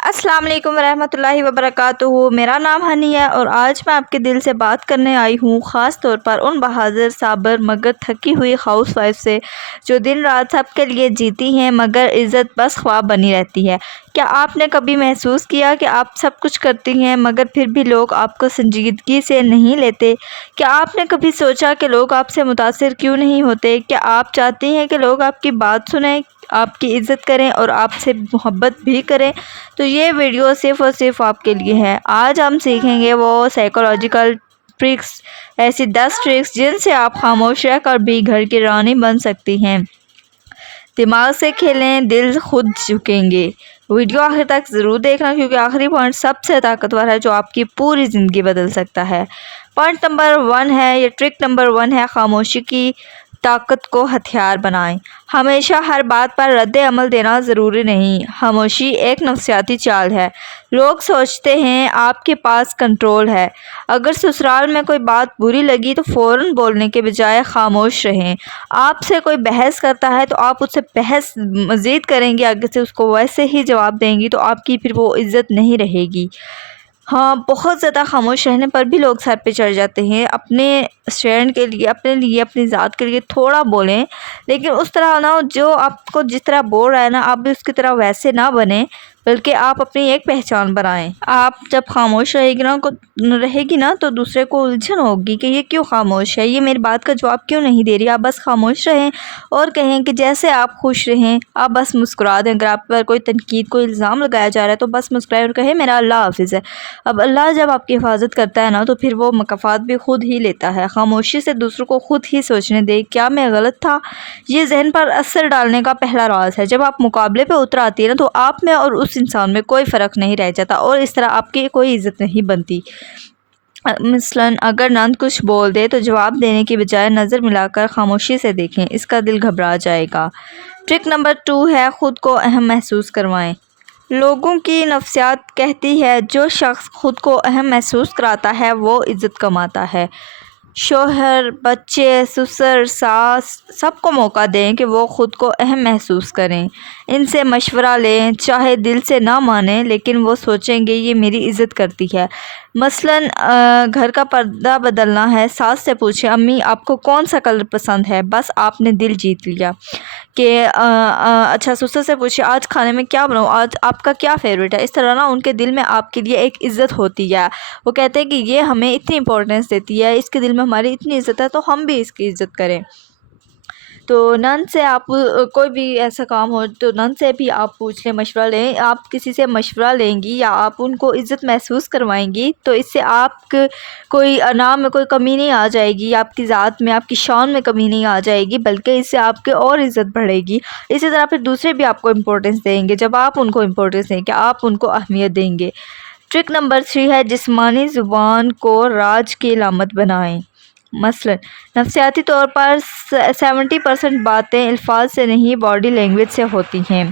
السلام علیکم ورحمۃ اللہ وبرکاتہ۔ میرا نام ہنی ہے اور آج میں آپ کے دل سے بات کرنے آئی ہوں، خاص طور پر ان بہادر، صابر مگر تھکی ہوئی ہاؤس وائف سے جو دن رات سب کے لیے جیتی ہیں مگر عزت بس خواب بنی رہتی ہے۔ کیا آپ نے کبھی محسوس کیا کہ آپ سب کچھ کرتی ہیں مگر پھر بھی لوگ آپ کو سنجیدگی سے نہیں لیتے؟ کیا آپ نے کبھی سوچا کہ لوگ آپ سے متاثر کیوں نہیں ہوتے؟ کیا آپ چاہتی ہیں کہ لوگ آپ کی بات سنیں، آپ کی عزت کریں اور آپ سے محبت بھی کریں؟ تو یہ ویڈیو صرف اور صرف آپ کے لیے ہے۔ آج ہم سیکھیں گے وہ سائیکولوجیکل ٹرکس، ایسی 10 ٹرکس جن سے آپ خاموش رہ کر بھی گھر کی رانی بن سکتی ہیں۔ دماغ سے کھیلیں، دل خود جھکیں گے۔ ویڈیو آخر تک ضرور دیکھنا کیونکہ آخری پوائنٹ سب سے طاقتور ہے جو آپ کی پوری زندگی بدل سکتا ہے۔ پوائنٹ نمبر 1 ہے، یہ ٹرک نمبر 1 ہے، خاموشی کی طاقت کو ہتھیار بنائیں۔ ہمیشہ ہر بات پر رد عمل دینا ضروری نہیں۔ خاموشی ایک نفسیاتی چال ہے۔ لوگ سوچتے ہیں آپ کے پاس کنٹرول ہے۔ اگر سسرال میں کوئی بات بری لگی تو فوراً بولنے کے بجائے خاموش رہیں۔ آپ سے کوئی بحث کرتا ہے تو آپ اس سے بحث مزید کریں گے، آگے سے اس کو ویسے ہی جواب دیں گی تو آپ کی پھر وہ عزت نہیں رہے گی۔ ہاں، بہت زیادہ خاموش رہنے پر بھی لوگ سر پہ چڑھ جاتے ہیں۔ اپنے اسٹینڈ کے لیے، اپنی ذات کے لیے تھوڑا بولیں، لیکن اس طرح نہ ہو جو آپ کو جس طرح بول رہا ہے نا، آپ بھی اس کی طرح ویسے نہ بنیں، بلکہ آپ اپنی ایک پہچان بنائیں۔ آپ جب خاموش رہے گی نا تو دوسرے کو الجھن ہوگی کہ یہ کیوں خاموش ہے، یہ میری بات کا جواب کیوں نہیں دے رہی۔ آپ بس خاموش رہیں اور کہیں کہ جیسے آپ خوش رہیں، آپ بس مسکرا دیں۔ اگر آپ پر کوئی تنقید، کوئی الزام لگایا جا رہا ہے تو بس مسکرائیں اور کہیں میرا اللہ حافظ ہے۔ اب اللہ جب آپ کی حفاظت کرتا ہے نا تو پھر وہ مکافات بھی خود ہی لیتا ہے۔ خاموشی سے دوسروں کو خود ہی سوچنے دے، کیا میں غلط تھا؟ یہ ذہن پر اثر ڈالنے کا پہلا راز ہے۔ جب آپ مقابلے پہ اتر آتی ہے نا تو آپ میں اور اس انسان میں کوئی فرق نہیں رہ جاتا اور اس طرح آپ کی کوئی عزت نہیں بنتی۔ مثلاً اگر نند کچھ بول دے تو جواب دینے کی بجائے نظر ملا کر خاموشی سے دیکھیں، اس کا دل گھبرا جائے گا۔ ٹرک نمبر 2 ہے، خود کو اہم محسوس کروائیں۔ لوگوں کی نفسیات کہتی ہے جو شخص خود کو اہم محسوس کراتا ہے وہ عزت کماتا ہے۔ شوہر، بچے، سسر، ساس سب کو موقع دیں کہ وہ خود کو اہم محسوس کریں۔ ان سے مشورہ لیں، چاہے دل سے نہ مانیں لیکن وہ سوچیں گے یہ میری عزت کرتی ہے۔ مثلاً گھر کا پردہ بدلنا ہے، ساس سے پوچھیں امی آپ کو کون سا کلر پسند ہے، بس آپ نے دل جیت لیا۔ کہ اچھا سسر سے پوچھیں آج کھانے میں کیا بناؤں، آج آپ کا کیا فیوریٹ ہے۔ اس طرح نا ان کے دل میں آپ کے لیے ایک عزت ہوتی ہے۔ وہ کہتے ہیں کہ یہ ہمیں اتنی امپورٹنس دیتی ہے، اس کے دل میں ہماری اتنی عزت ہے تو ہم بھی اس کی عزت کریں۔ تو نند سے آپ کوئی بھی ایسا کام ہو تو نند سے بھی آپ پوچھ لیں، مشورہ لیں۔ آپ کسی سے مشورہ لیں گی یا آپ ان کو عزت محسوس کروائیں گی تو اس سے آپ کوئی نام میں کوئی کمی نہیں آ جائے گی، آپ کی ذات میں، آپ کی شان میں کمی نہیں آ جائے گی، بلکہ اس سے آپ کے اور عزت بڑھے گی۔ اسی طرح پھر دوسرے بھی آپ کو امپورٹنس دیں گے جب آپ ان کو امپورٹنس دیں گے، آپ ان کو اہمیت دیں گے۔ ٹرک نمبر 3 ہے، جسمانی زبان کو راج کی علامت بنائیں۔ مثلاً نفسیاتی طور پر 70% باتیں الفاظ سے نہیں باڈی لینگویج سے ہوتی ہیں۔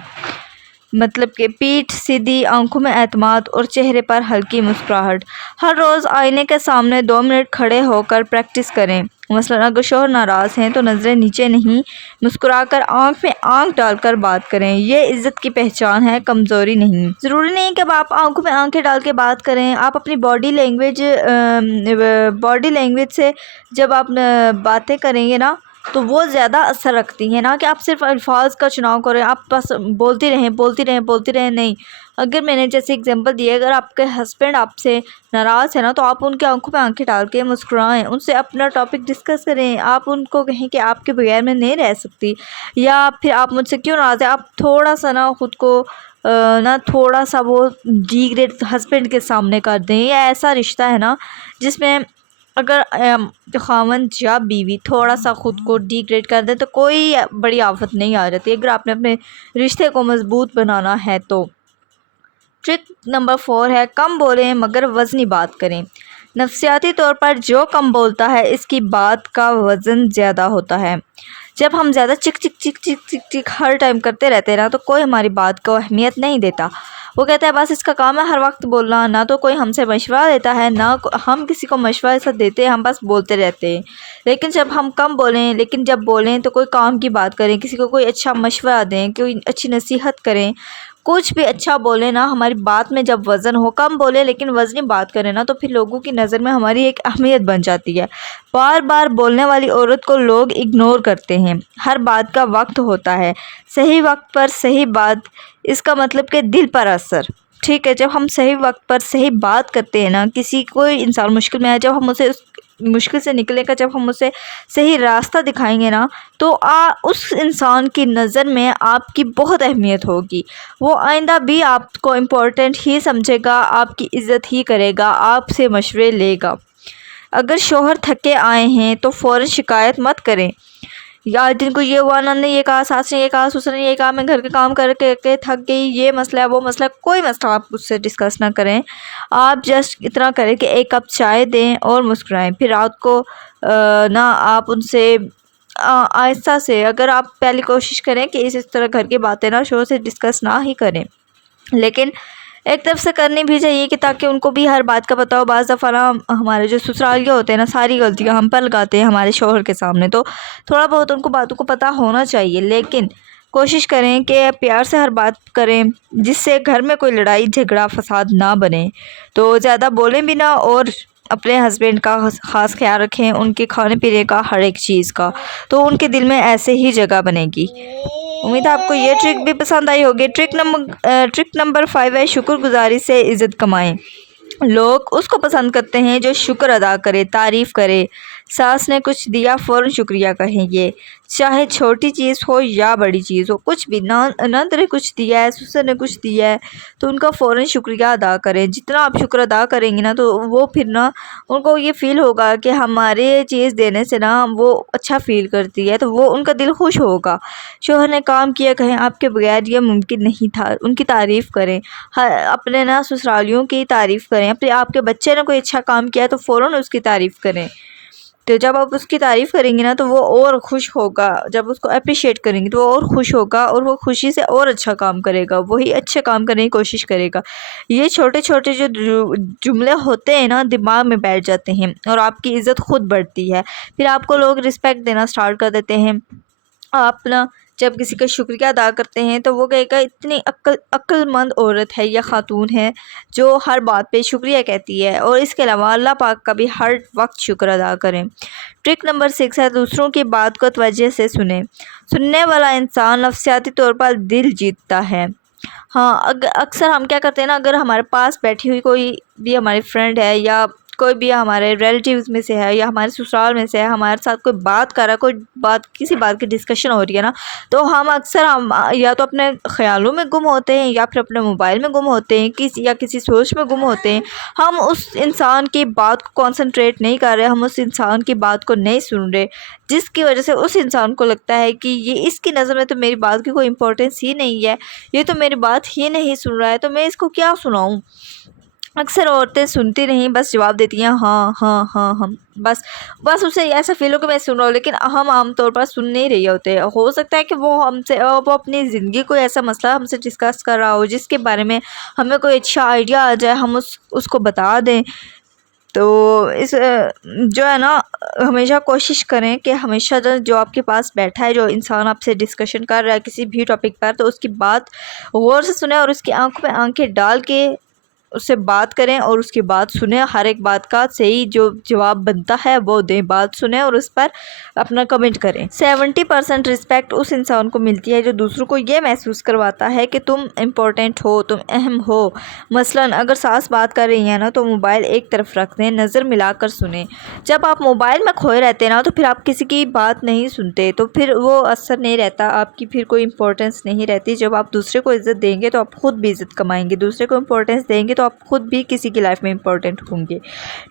مطلب کہ پیٹھ سیدھی، آنکھوں میں اعتماد اور چہرے پر ہلکی مسکراہٹ۔ ہر روز آئینے کے سامنے 2 منٹ کھڑے ہو کر پریکٹس کریں۔ مثلاً اگر شوہر ناراض ہیں تو نظریں نیچے نہیں، مسکرا کر آنکھ میں آنکھ ڈال کر بات کریں۔ یہ عزت کی پہچان ہے، کمزوری نہیں۔ ضروری نہیں کہ آپ آنکھوں میں آنکھیں ڈال کے بات کریں، آپ اپنی باڈی لینگویج سے جب آپ باتیں کریں گے نا تو وہ زیادہ اثر رکھتی ہیں، نہ کہ آپ صرف الفاظ کا چناؤ کریں، آپ بس بولتی رہیں نہیں۔ اگر میں نے جیسے اگزامپل دی ہے، اگر آپ کے ہسبینڈ آپ سے ناراض ہے نا تو آپ ان کے آنکھوں میں آنکھیں ڈال کے مسکرائیں، ان سے اپنا ٹاپک ڈسکس کریں، آپ ان کو کہیں کہ آپ کے بغیر میں نہیں رہ سکتی، یا پھر آپ مجھ سے کیوں ناراض ہیں، آپ تھوڑا سا نا خود کو تھوڑا سا وہ ڈیگریڈ ہسبینڈ کے سامنے کر دیں۔ یہ ایسا رشتہ ہے نا جس میں اگر خاوند یا بیوی تھوڑا سا خود کو ڈیگریڈ کر دے تو کوئی بڑی آفت نہیں آ جاتی اگر آپ نے اپنے رشتے کو مضبوط بنانا ہے تو۔ ٹرک نمبر 4 ہے، کم بولیں مگر وزنی بات کریں۔ نفسیاتی طور پر جو کم بولتا ہے اس کی بات کا وزن زیادہ ہوتا ہے۔ جب ہم زیادہ چک چک چک چک چک چک ہر ٹائم کرتے رہتے ہیں نا تو کوئی ہماری بات کو اہمیت نہیں دیتا۔ وہ کہتا ہے بس اس کا کام ہے ہر وقت بولنا، نہ تو کوئی ہم سے مشورہ دیتا ہے نہ ہم کسی کو مشورہ ایسا دیتے ہیں، ہم بس بولتے رہتے ہیں۔ لیکن جب ہم کم بولیں، لیکن جب بولیں تو کوئی کام کی بات کریں، کسی کو کوئی اچھا مشورہ دیں، کوئی اچھی نصیحت کریں، کچھ بھی اچھا بولے نا، ہماری بات میں جب وزن ہو، کم بولے لیکن وزنی بات کرے نا، تو پھر لوگوں کی نظر میں ہماری ایک اہمیت بن جاتی ہے۔ بار بار بولنے والی عورت کو لوگ اگنور کرتے ہیں۔ ہر بات کا وقت ہوتا ہے، صحیح وقت پر صحیح بات، اس کا مطلب کہ دل پر اثر۔ ٹھیک ہے، جب ہم صحیح وقت پر صحیح بات کرتے ہیں نا، کسی کوئی انسان مشکل میں آئے، جب ہم اسے اس مشکل سے نکلے گا، جب ہم اسے صحیح راستہ دکھائیں گے نا، تو اس انسان کی نظر میں آپ کی بہت اہمیت ہوگی۔ وہ آئندہ بھی آپ کو امپورٹنٹ ہی سمجھے گا، آپ کی عزت ہی کرے گا، آپ سے مشورے لے گا۔ اگر شوہر تھکے آئے ہیں تو فوراً شکایت مت کریں، یا دن کو یہ ہوا، نند نے یہ کہا، ساس نے یہ کہا، سسر نے یہ کہا، میں گھر کے کام کر کے تھک گئی، یہ مسئلہ ہے وہ مسئلہ ہے، کوئی مسئلہ آپ اس سے ڈسکس نہ کریں۔ آپ جسٹ اتنا کریں کہ ایک کپ چائے دیں اور مسکرائیں۔ پھر رات کو نہ آپ ان سے آہستہ سے، اگر آپ پہلی کوشش کریں کہ اس طرح گھر کی باتیں نا شوہر سے ڈسکس نہ ہی کریں، لیکن ایک طرف سے کرنی بھی چاہیے کہ تاکہ ان کو بھی ہر بات کا پتہ ہو۔ بعض دفعہ نا ہمارے جو سسرالیے ہوتے ہیں نا، ساری غلطیاں ہم پر لگاتے ہیں ہمارے شوہر کے سامنے، تو تھوڑا بہت ان کو باتوں کو پتہ ہونا چاہیے، لیکن کوشش کریں کہ پیار سے ہر بات کریں، جس سے گھر میں کوئی لڑائی جھگڑا فساد نہ بنے۔ تو زیادہ بولیں بھی نہ، اور اپنے ہسبینڈ کا خاص خیال رکھیں، ان کے کھانے پینے کا، ہر ایک چیز کا، تو ان کے دل میں ایسے ہی جگہ بنے گی۔ امید ہے آپ کو یہ ٹرک بھی پسند آئی ہوگی۔ ٹرک نمبر 5 ہے، شکر گزاری سے عزت کمائیں۔ لوگ اس کو پسند کرتے ہیں جو شکر ادا کرے، تعریف کرے۔ ساس نے کچھ دیا، فوراً شکریہ کہیں گے، چاہے چھوٹی چیز ہو یا بڑی چیز ہو، کچھ بھی۔ نند نے کچھ دیا ہے، سسر نے کچھ دیا ہے، تو ان کا فوراً شکریہ ادا کریں۔ جتنا آپ شکر ادا کریں گے نا، تو وہ پھر نا ان کو یہ فیل ہوگا کہ ہمارے چیز دینے سے نا وہ اچھا فیل کرتی ہے، تو وہ ان کا دل خوش ہوگا۔ شوہر نے کام کیا، کہیں آپ کے بغیر یہ ممکن نہیں تھا، ان کی تعریف کریں۔ اپنے نا سسرالیوں کی تعریف کریں۔ اپنے آپ کے بچے نے کوئی اچھا کام کیا ہے تو فوراً اس کی تعریف کریں۔ تو جب آپ اس کی تعریف کریں گے نا، تو وہ اور خوش ہوگا۔ جب اس کو اپریشیٹ کریں گے تو وہ اور خوش ہوگا، اور وہ خوشی سے اور اچھا کام کرے گا، وہی اچھے کام کرنے کی کوشش کرے گا۔ یہ چھوٹے چھوٹے جو جملے ہوتے ہیں نا، دماغ میں بیٹھ جاتے ہیں، اور آپ کی عزت خود بڑھتی ہے۔ پھر آپ کو لوگ رسپیکٹ دینا سٹارٹ کر دیتے ہیں۔ آپ نا جب کسی کا شکریہ ادا کرتے ہیں تو وہ کہے گا اتنی عقل مند عورت ہے یا خاتون ہے جو ہر بات پہ شکریہ کہتی ہے، اور اس کے علاوہ اللہ پاک کا بھی ہر وقت شکر ادا کریں۔ ٹرک نمبر 6 ہے، دوسروں کی بات کو توجہ سے سنیں۔ سننے والا انسان نفسیاتی طور پر دل جیتتا ہے۔ ہاں، اکثر ہم کیا کرتے ہیں نا، اگر ہمارے پاس بیٹھی ہوئی کوئی بھی ہماری فرینڈ ہے، یا کوئی بھی ہمارے ریلیٹیوز میں سے ہے، یا ہمارے سسرال میں سے ہے، ہمارے ساتھ کوئی بات کر رہا ہے، کوئی بات، کسی بات کی ڈسکشن ہو رہی ہے نا، تو ہم اکثر یا تو اپنے خیالوں میں گم ہوتے ہیں، یا پھر اپنے موبائل میں گم ہوتے ہیں، یا کسی سوچ میں گم ہوتے ہیں۔ ہم اس انسان کی بات کو کنسنٹریٹ نہیں کر رہے، ہم اس انسان کی بات کو نہیں سن رہے، جس کی وجہ سے اس انسان کو لگتا ہے کہ یہ اس کی نظر میں تو میری بات کی کوئی امپورٹنس ہی نہیں ہے، یہ تو میری بات ہی نہیں سن رہا ہے، تو میں اس کو کیا سناؤں۔ اکثر عورتیں سنتی نہیں، بس جواب دیتی ہیں ہاں ہاں ہاں ہم، بس اسے ایسا فیل ہو کہ میں سن رہا ہوں، لیکن ہم عام طور پر سن نہیں رہے ہوتے۔ ہو سکتا ہے کہ وہ اپنی زندگی کوئی ایسا مسئلہ ہم سے ڈسکس کر رہا ہو جس کے بارے میں ہمیں کوئی اچھا آئیڈیا آ جائے، ہم اس کو بتا دیں۔ تو جو ہے نا، ہمیشہ کوشش کریں کہ ہمیشہ جو آپ کے پاس بیٹھا ہے، جو انسان آپ سے ڈسکشن کر رہا ہے کسی بھی ٹاپک پر، تو اس کی بات غور سے سنیں، اور اس کی آنکھوں میں آنکھیں ڈال کے اس سے بات کریں، اور اس کی بات سنیں۔ ہر ایک بات کا صحیح جو جواب بنتا ہے وہ دیں، بات سنیں اور اس پر اپنا کمنٹ کریں۔ 70% رسپیکٹ اس انسان کو ملتی ہے جو دوسروں کو یہ محسوس کرواتا ہے کہ تم امپورٹنٹ ہو، تم اہم ہو۔ مثلاً اگر ساس بات کر رہی ہیں نا، تو موبائل ایک طرف رکھ دیں، نظر ملا کر سنیں۔ جب آپ موبائل میں کھوئے رہتے ہیں نا، تو پھر آپ کسی کی بات نہیں سنتے، تو پھر وہ اثر نہیں رہتا، آپ کی پھر کوئی امپورٹنس نہیں رہتی۔ جب آپ دوسرے کو عزت دیں گے تو آپ خود بھی عزت کمائیں گے، دوسرے کو امپورٹنس دیں گے تو آپ خود بھی کسی کی لائف میں امپورٹنٹ ہوں گے۔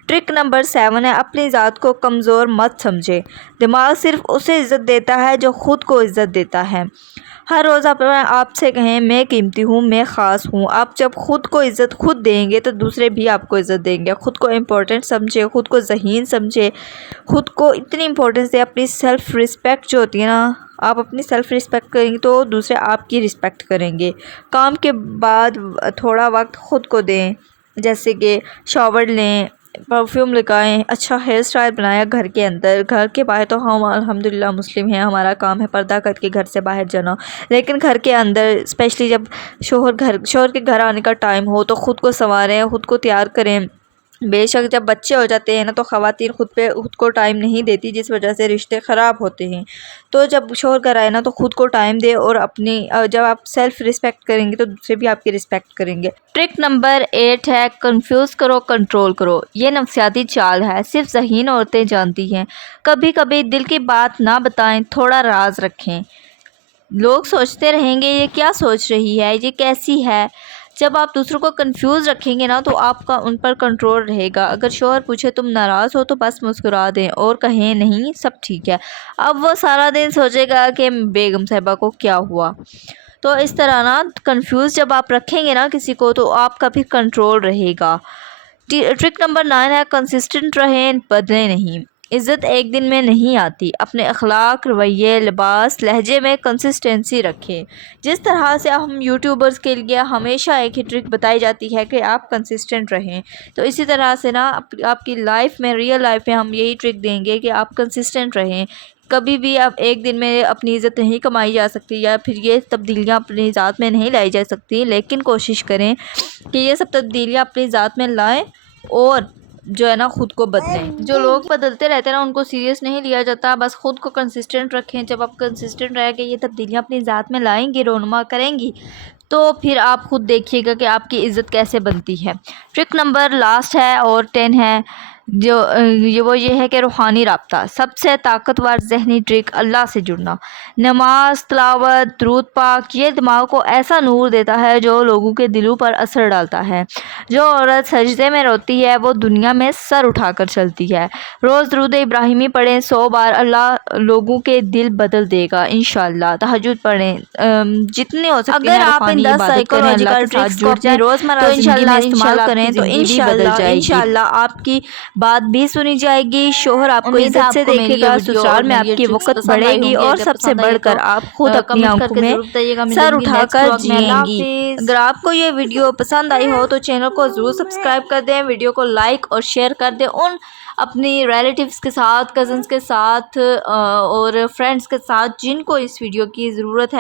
ٹرک نمبر 7 ہے، اپنی ذات کو کمزور مت سمجھے۔ دماغ صرف اسے عزت دیتا ہے جو خود کو عزت دیتا ہے۔ ہر روز آپ سے کہیں میں قیمتی ہوں، میں خاص ہوں۔ آپ جب خود کو عزت خود دیں گے تو دوسرے بھی آپ کو عزت دیں گے۔ خود کو امپورٹنٹ سمجھے، خود کو ذہین سمجھے، خود کو اتنی امپورٹنس دیں۔ اپنی سیلف رسپیکٹ جو ہوتی ہے نا، آپ اپنی سیلف رسپیکٹ کریں گے تو دوسرے آپ کی رسپیکٹ کریں گے۔ کام کے بعد تھوڑا وقت خود کو دیں، جیسے کہ شاور لیں، پرفیوم لگائیں، اچھا ہیئر اسٹائل بنایا گھر کے اندر، گھر کے باہر تو ہم الحمدللہ مسلم ہیں، ہمارا کام ہے پردہ کر کے گھر سے باہر جانا، لیکن گھر کے اندر اسپیشلی جب شوہر کے گھر آنے کا ٹائم ہو تو خود کو سنواریں، خود کو تیار کریں۔ بے شک جب بچے ہو جاتے ہیں نا تو خواتین خود کو ٹائم نہیں دیتی، جس وجہ سے رشتے خراب ہوتے ہیں۔ تو جب شوہر گھر آئے نا تو خود کو ٹائم دے، اور جب آپ سیلف رسپیکٹ کریں گے تو دوسرے بھی آپ کی رسپیکٹ کریں گے۔ ٹرک نمبر 8 ہے کنفیوز کرو کنٹرول کرو۔ یہ نفسیاتی چال ہے، صرف ذہین عورتیں جانتی ہیں۔ کبھی کبھی دل کی بات نہ بتائیں، تھوڑا راز رکھیں۔ لوگ سوچتے رہیں گے یہ کیا سوچ رہی ہے، یہ کیسی ہے۔ جب آپ دوسروں کو کنفیوز رکھیں گے نا تو آپ کا ان پر کنٹرول رہے گا۔ اگر شوہر پوچھے تم ناراض ہو تو بس مسکرا دیں اور کہیں نہیں سب ٹھیک ہے۔ اب وہ سارا دن سوچے گا کہ بیگم صاحبہ کو کیا ہوا۔ تو اس طرح نا کنفیوز جب آپ رکھیں گے نا کسی کو تو آپ کا بھی کنٹرول رہے گا۔ ٹرک نمبر 9 ہے کنسسٹنٹ رہیں، بدلیں نہیں۔ عزت ایک دن میں نہیں آتی، اپنے اخلاق، رویے، لباس، لہجے میں کنسسٹنسی رکھیں۔ جس طرح سے ہم یوٹیوبرز کے لیے ہمیشہ ایک ہی ٹرک بتائی جاتی ہے کہ آپ کنسسٹنٹ رہیں، تو اسی طرح سے نا آپ کی لائف میں، ریئل لائف میں ہم یہی ٹرک دیں گے کہ آپ کنسسٹنٹ رہیں۔ کبھی بھی آپ ایک دن میں اپنی عزت نہیں کمائی جا سکتی، یا پھر یہ تبدیلیاں اپنی ذات میں نہیں لائی جا سکتی، لیکن کوشش کریں کہ یہ سب تبدیلیاں اپنی ذات میں لائیں اور جو ہے نا خود کو بدلیں۔ جو لوگ بدلتے رہتے ہیں نا ان کو سیریس نہیں لیا جاتا، بس خود کو کنسسٹنٹ رکھیں۔ جب آپ کنسسٹنٹ رہ کے یہ تبدیلیاں اپنی ذات میں لائیں گی، رونما کریں گی، تو پھر آپ خود دیکھیے گا کہ آپ کی عزت کیسے بنتی ہے۔ ٹرک نمبر لاسٹ ہے اور 10 ہے وہ یہ ہے کہ روحانی رابطہ۔ سب سے طاقتور ذہنی ٹرک اللہ سے جڑنا۔ نماز، تلاوت، درود پاک، یہ دماغ کو ایسا نور دیتا ہے جو لوگوں کے دلوں پر اثر ڈالتا ہے۔ جو عورت سجدے میں روتی ہے وہ دنیا میں سر اٹھا کر چلتی ہے۔ روز درود ابراہیمی پڑھیں 100 بار، اللہ لوگوں کے دل بدل دے گا انشاءاللہ۔ تہجد پڑھیں، جتنی ہو سکتی ہے روحانی عبادت کریں، اللہ کے ساتھ جڑ جائیں تو انشاءاللہ استعمال کریں تو انشاءاللہ آپ کی بات بھی سنی جائے گی، شوہر آپ کو عزت سے دیکھے گا، سسرال میں آپ کی وقت بڑھے گی، اور سب سے بڑھ کر آپ خود اپنی آنکھوں میں سر اٹھا کر جئیں گی۔ اگر آپ کو یہ ویڈیو پسند آئی ہو تو چینل کو ضرور سبسکرائب کر دیں، ویڈیو کو لائک اور شیئر کر دیں ان اپنی ریلیٹیوز کے ساتھ، کزنز کے ساتھ اور فرینڈز کے ساتھ جن کو اس ویڈیو کی ضرورت ہے۔